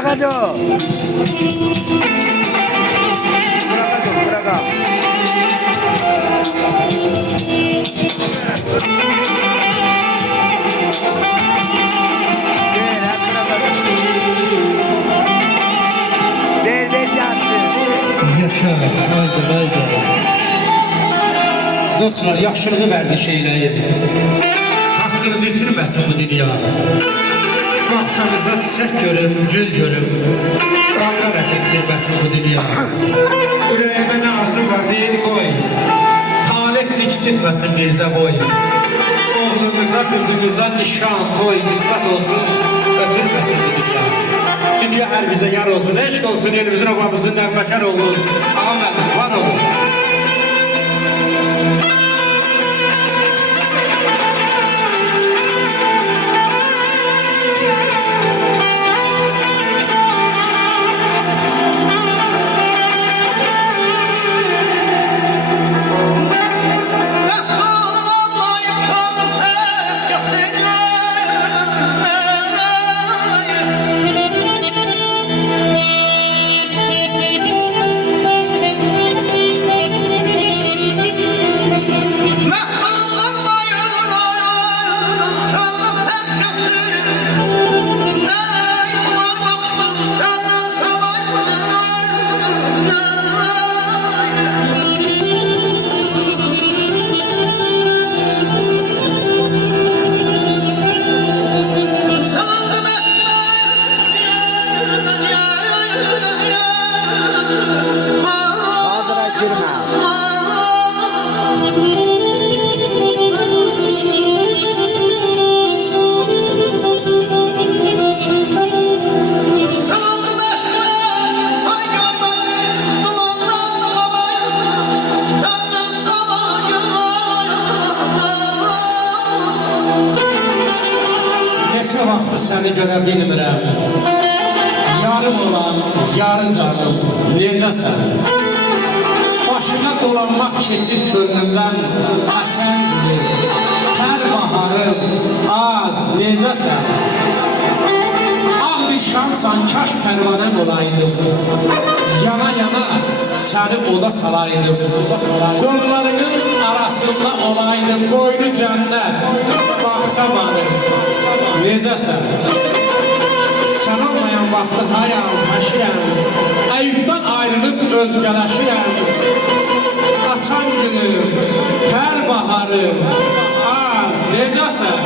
Bragado. Bragado. Yaşa, haydi. Dostlar, yaxşılığı vərdiş eyləyin. Haqqınızı itirməsin bu dünya. Baxsanızda çiçək görüm, gül görüm. Qanlar ətikdirməsin bu dünya. Ürəyimdə nə arzu var deyil qoy. Talih sikçitməsin birzə boy. Oğlumuza, qızımıza nişan, toy, qismət olsun. Ötürməsin bu dünya. Dünya hər bizə yar olsun, eşq olsun, elimizin obamızın nəğməkar olun. Ağa mənim, var olun. Səni görə bilmirəm. Yarım olan, yarı canım, necəsən? Başına dolanmaq keçir könlümdən, əsən bilir. Hər baharım, az, necəsən? Ağ bir şamsan, kaş pərvanən olaydım. Yana səni oda salaydım. Qollarının arasında olaydım, boynu cənnət, baxsa barım. Necəsən? Sən olmayan vaxtı hayal həşirəm, Əyyubdan ayrılıb özgələşirəm. Açan günüm, tər baharım, az, necəsən?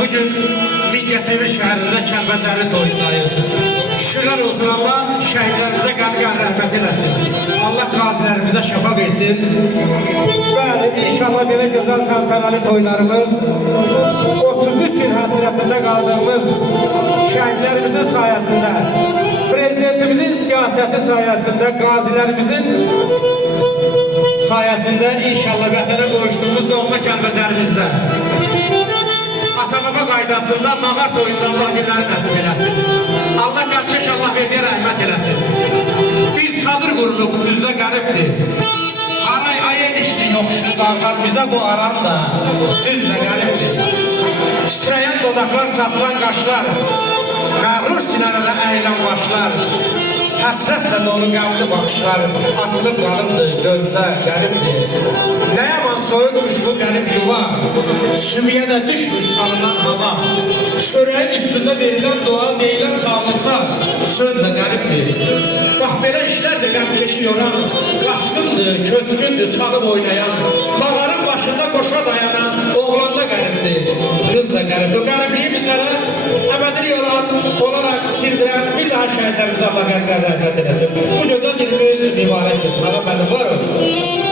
Bugün Mingəçevir şəhərində Kəlbəcəri toyundayız. Şükürlər olsun Allah, şəhidlərimizə qan rəhmət eləsin. Allah qazilərimizə şəfa versin. Bəli, inşallah belə gözəl təntənəli toylarımız, 33 il həsrətində qaldığımız şəhidlərimizin sayəsində, prezidentimizin siyasəti sayəsində, qazilərimizin sayəsində inşallah vətənə qoyuşduğumuz doğma Kəlbəcərimizdə ata-baba qaydasında mağar toyundan vaqilləri nəsib eləsin. Allah qəmçək Allah verdiyə rəhmət eləsin. Bir çadır qurulub düzdə qəribdir. Haray aya işli yoxuşlu dağlar bizə bu aran da düzdə qəribdir. Titrəyən dodaqlar, çatılan qaşlar, məğrur sinələrə əyilən başlar, həsrətlə doğru qəmli baxışlar, asılıb qalıbdır gözdə qəribdir. Nə yaman soyuqmuş bu qərib yuva, sümüyə də düşmür çalınan hava, çörəyin üstündə verilən dua, deyilən sağlıqda söz də qəribdir. Bax, belə işlər də qəmkeşi yoran, qaçqındır, köçkündür, çalıb oynayan, mağarın başında qoşa dayanan oğlan da qəribdir, qız da qəribdir. O qəribliyi bizlərə əbədilik olaraq sildirən bir daha şəhidlərimizə Allah qərqlər rəhmət edəsin. Bu gözəl dilimiz mübarək etsin. Allah mənim var o.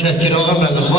Təşəkkür ağa mənim var.